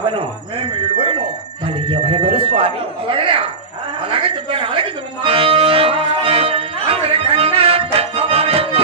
అవును మేము ఇరువురము మరి ఎవరెవరు స్వామి అలాగే చెప్పాను అలాగే చెప్పమ్మా అందరికన్నా పెద్దవాడమ్మ.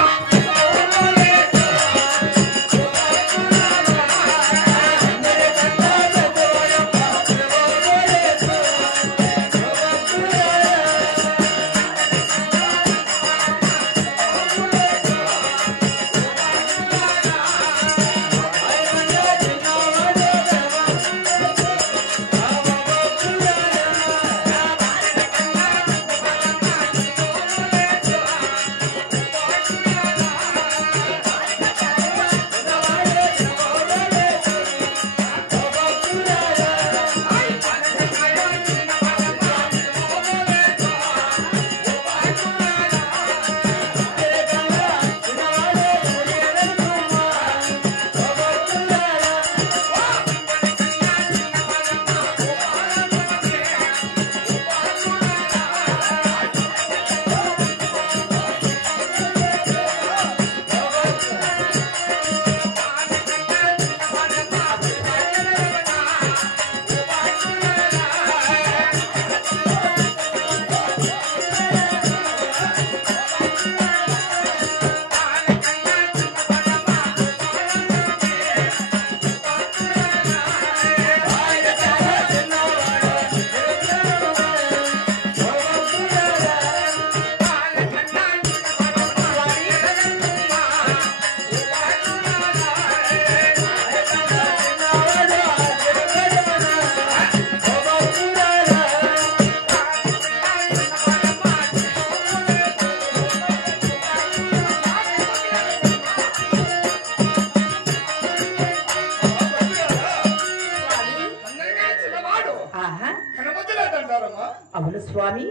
అవును స్వామి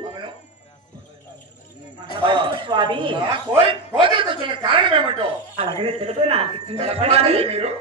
స్వామి కోతలకు వచ్చిన కారణం ఏమిటో అలాగే తెలుగు నాకు చెప్పండి మీరు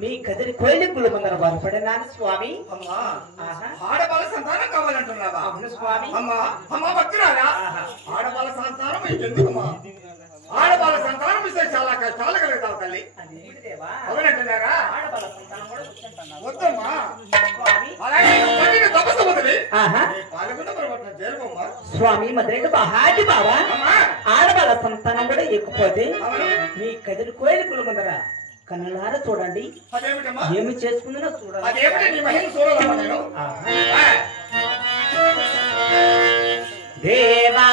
మీ కదిరి కోయిలింపులు ముందర బాధపడినాను స్వామి. ఆడవాళ్ళ సంతానం కావాలంటున్నావా? అవును స్వామి. అమ్మా భక్తురాలా, ఆడవాళ్ళ సంతానం ఎందుకమ్మా? ఆడవాళ్ళ సంతానం ఇస్తే చాలా కష్టాలు కలుగుతావు తల్లి. అవునంటున్నారా? వద్దమ్మా స్వామి మధురైన బహాటి బావా ఆడవాళ్ళ సంతానం కూడా ఎక్కుపోతే మీ కదిరి కోయిలింపులు ముందర కన్నులారా చూడండి ఏమి చేసుకుందో చూడండి. దేవా